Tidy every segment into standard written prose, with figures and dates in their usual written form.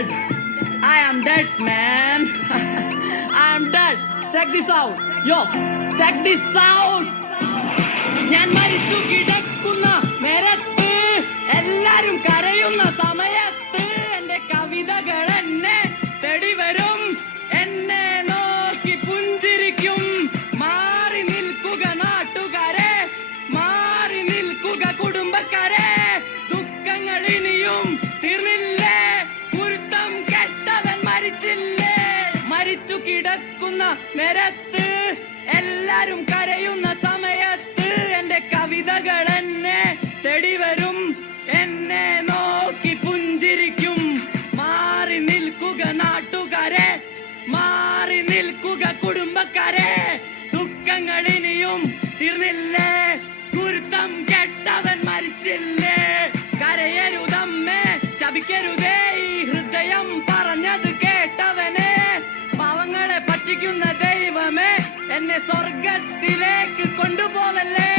dead. I am dead, man. I am dead. Check this out. Yo, check this out. ഞാൻ മരിച്ചു കിടക്കുന്ന നേരത്ത് എല്ലാരും കരയുന്ന സമയത്ത് എന്റെ കവിതകൾ എന്നെ തേടി വരും, എന്നെ നോക്കി പുഞ്ചിരിക്കും. മാറി നിൽക്കുക നാട്ടുകാരെ, മാറി നിൽക്കുക കുടുംബക്കാരെ. ദുഃഖങ്ങൾ ഇനിയും തീർന്നില്ലേ, കുരുത്തം കെട്ടവൻ മരിച്ചില്ലേ. മരിച്ചു കിടക്കുന്ന നേരത്ത് എല്ലാരും കരയുന്ന സമയത്ത് എന്റെ കവിതകൾ എന്നെ തേടി വരും, എന്നെ നോക്കി പുഞ്ചിരിക്കും. മാറി നിൽക്കുക നാട്ടുകാരെ, മാറി നിൽക്കുക കുടുംബക്കാരെ. ദുഃഖങ്ങൾ ഇനിയും തീർന്നില്ലേ, കുരുത്തം കെട്ടവൻ മരിച്ചില്ലേ. കരയരുതമ്മേ, ശപിക്കരുതേ, ഈ ഹൃദയം പറഞ്ഞത് കേട്ടവനെ. പാവങ്ങളെ പറ്റിക്കുന്ന ദൈവമേ, എന്നെ സ്വർഗത്തിലേക്ക് കൊണ്ടുപോവല്ലേ.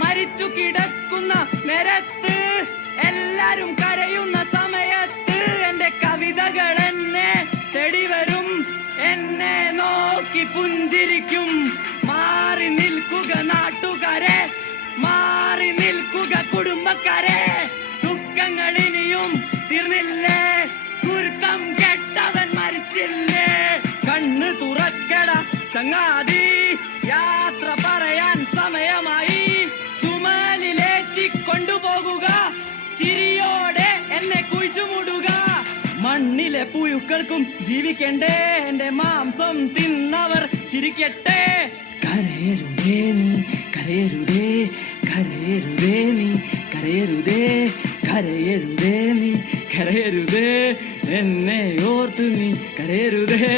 മരിച്ചു കിടക്കുന്ന നേരത്ത് എല്ലാരും കരയുന്ന സമയത്ത് എന്റെ കവിതകൾ എന്നെ തേടി വരും, എന്നെ നോക്കി പുഞ്ചിരിക്കും. മാറി നിൽക്കുക നാട്ടുകാരെ, മാറി നിൽക്കുക കുടുംബക്കാരെ. ദുഃഖങ്ങൾ ഇനിയും തീർന്നില്ലേ, കുരുത്തം കെട്ടവൻ മരിച്ചില്ലേ. കണ്ണ് തുറക്കട ചങ്ങാതി, യാത്ര പറയാൻ സമയമായി. ചുമലിലേറ്റി കൊണ്ടുപോകുക, ചിരിയോടെ എന്നെ കുഴിച്ചുമൂടുക. മണ്ണിലെ പുഴുക്കൾക്കും ജീവിക്കണ്ടേ, എന്റെ മാംസം തിന്നവർ ചിരിക്കട്ടെ. കരയരുതേ നീ, കരയരുതേ, കരയരുതേ നീ, കരയരുതേ, കരയരുതേ നീ, കരയരുതേ. എന്നെ ഓർത്ത് നീ കരയരുതേ.